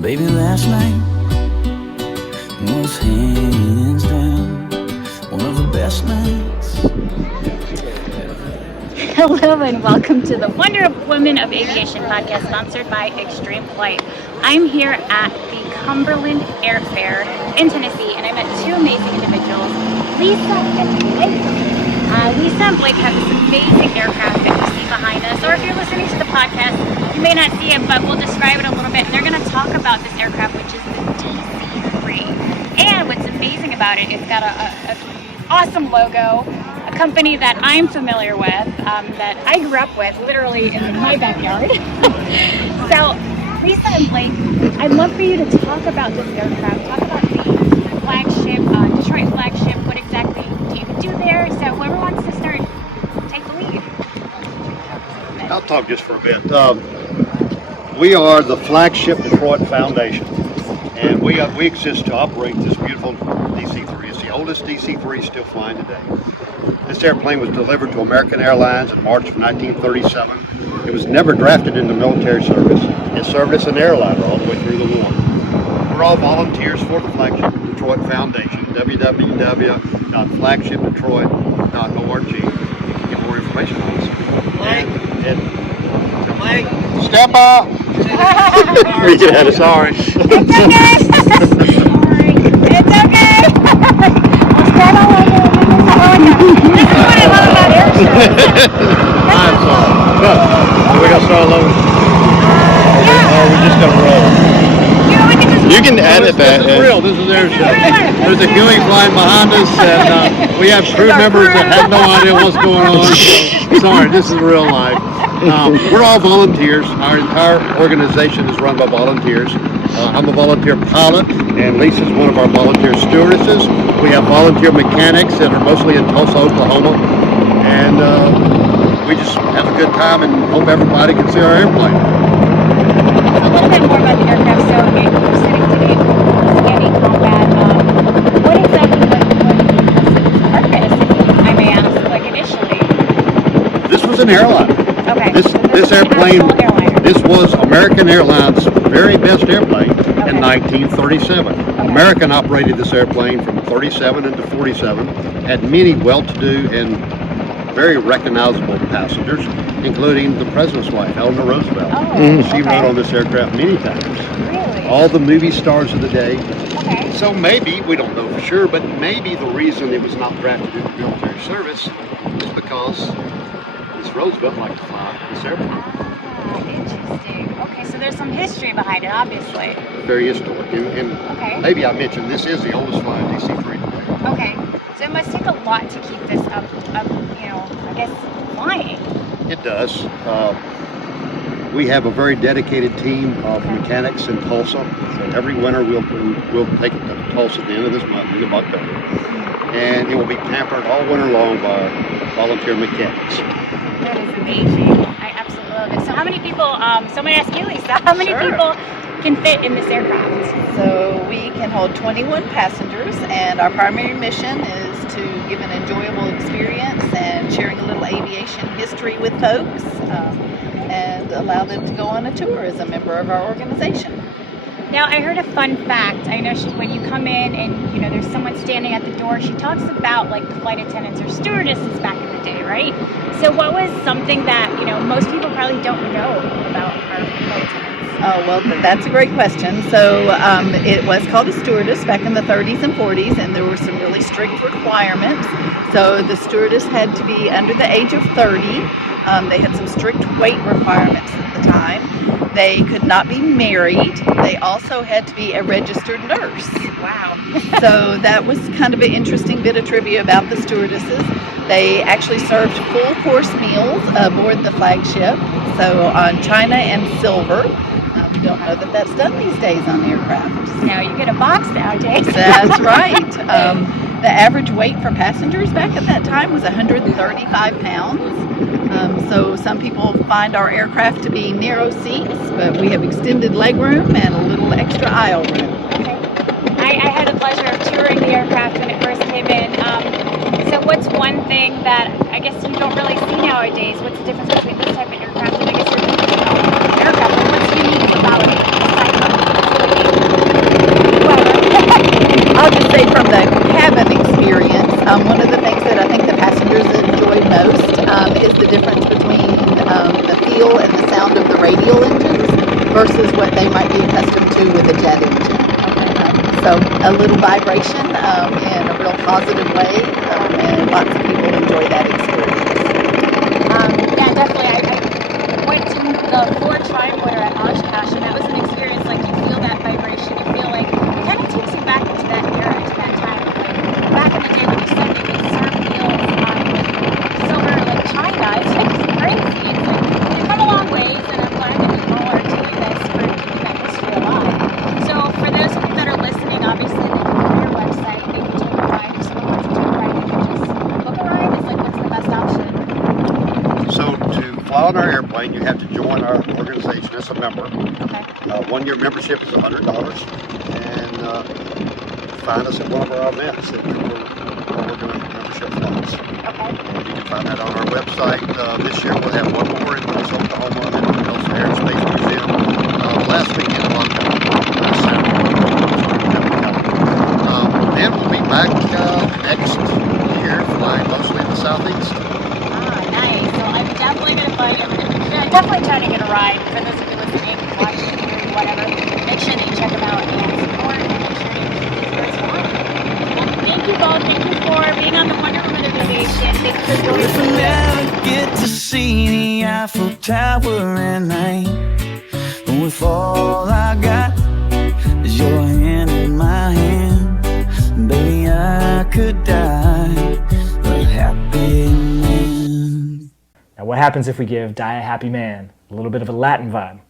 Baby, last night was hands down one of the best nights. Hello and welcome to the Wonder Woman of Aviation podcast sponsored by Extreme Flight. I'm here at the Cumberland Airfair in Tennessee and I met two amazing individuals, Lisa and Blake. Lisa and Blake have this amazing aircraft that you see behind us, or if you're listening to the podcast, you may not see it, but we'll describe it a little bit. And they're going to talk about this aircraft, which is the DC-3. And what's amazing about it, it's got a awesome logo, a company that I'm familiar with, that I grew up with literally in my backyard. So Lisa and Blake, I'd love for you to talk about this aircraft, talk about the flagship, Detroit flagship, what exactly do you do there? So whoever wants to start, take the lead. I'll talk just for a bit. We are the Flagship Detroit Foundation, and we exist to operate this beautiful DC-3. It's the oldest DC-3 still flying today. This airplane was delivered to American Airlines in March of 1937. It was never drafted into military service. It served as an airliner all the way through the war. We're all volunteers for the Flagship Detroit Foundation, www.flagshipdetroit.org. You can get more information on us. Mike, Step up! We can have it. Sorry. It's okay! Sorry. It's okay! I'll start all over. This is what I love about air shows. I'm sorry. Good. Are we gonna start all over? Yeah. Or are we just gonna roll? We can just you can edit that. This is real. This is air show. There's a Huey flying behind us, and we have crew members that have no idea what's going on. So, sorry, this is real life. We're all volunteers. Our entire organization is run by volunteers. I'm a volunteer pilot, and Lisa's one of our volunteer stewardesses. We have volunteer mechanics that are mostly in Tulsa, Oklahoma, and we just have a good time and hope everybody can see our airplane. A little bit more about the aircraft. So you're sitting today, scanning combat. What exactly was its purpose, if I may ask, like initially? This was an airliner. Okay. This airplane, this was American Airlines' very best airplane in 1937. Okay. American operated this airplane from 37 into 47, had many well-to-do and very recognizable passengers, including the president's wife, Eleanor Roosevelt. She rode on this aircraft many times. Really? All the movie stars of the day. Okay. So maybe, we don't know for sure, but maybe the reason it was not drafted into military service is because Miss Roosevelt liked to fly this airplane. Interesting. Okay, so there's some history behind it, obviously. Very historic. And Okay. maybe I mentioned this is the oldest flying DC-3 today. Okay. So it must take a lot to keep this up, I guess, flying. It does. We have a very dedicated team of mechanics in Tulsa. So every winter we'll take it to Tulsa at the end of this month, end of October. And it will be pampered all winter long by volunteer mechanics. That is amazing. I absolutely love it. So how many people, so I'm going to ask you, Lisa, how many people can fit in this aircraft? So we can hold 21 passengers, and our primary mission is to give an enjoyable experience and sharing a little aviation history with folks, and allow them to go on a tour as a member of our organization. Now, I heard a fun fact. I know when you come in and, there's someone standing at the door, she talks about like the flight attendants or stewardesses back in the day, right? So what was something that, most people probably don't know about our flight attendants? Oh, well, that's a great question. So it was called a stewardess back in the 30s and 40s, and there were some really strict requirements. So the stewardess had to be under the age of 30. They had some strict weight requirements at the time. They could not be married. They also had to be a registered nurse. Wow. So that was kind of an interesting bit of trivia about the stewardesses. They actually served full course meals aboard the Flagship, so on china and silver. We don't know that that's done these days on aircraft. Now you get a box nowadays. That's right. The average weight for passengers back at that time was 135 pounds. So some people find our aircraft to be narrow seats, but we have extended leg room and a little extra aisle room. Okay. I had the pleasure of touring the aircraft when it first came in. So what's one thing that I guess you don't really see nowadays? What's the difference between this type of aircraft and I guess your aircraft? What's unique about it? versus what they might be accustomed to with a jet engine. So a little vibration in a real positive way, and lots of people enjoy that experience. Yeah, definitely. I went to the Ford Tri-Motor at Oshkosh, and that was an experience. Like, you feel that vibration. You feel like it kind of takes you back into that era, to that time. Like back in the day when you said they would serve meals with silver, like china. It's just crazy. It's like they've come a long ways, and I'm glad that you all are doing this for keeping that history alive. So for those of you that are listening, obviously they can go to your website. They can take a ride. If someone wants to take a ride, they can just book a ride. It's like, what's the best option? So to fly on our airplane, you have to join our organization as a member. Okay. 1 year membership is $100, and find us at one of our events that we're going to membership flights. Okay. You can find that on our website. This year we'll have one more in Tulsa, Oklahoma, at the Tulsa Air and Space Museum. Last weekend of October, last Saturday. Then we'll be back next year, flying mostly in the southeast. Nice. So I'm definitely going to find you. I'm definitely trying to get a ride. For those of you listening, watching, hearing, whatever, make sure that you check them out and support, and make sure that you keep yours flying. Well, thank you both. Thank you for being on the Wonder Woman of Aviation. Thank you for If I joining me. never get to see the Eiffel Tower at night, but with all I got is your hand in my hand, baby, I could die a happy man. Now, what happens if we give Die a Happy Man a little bit of a Latin vibe?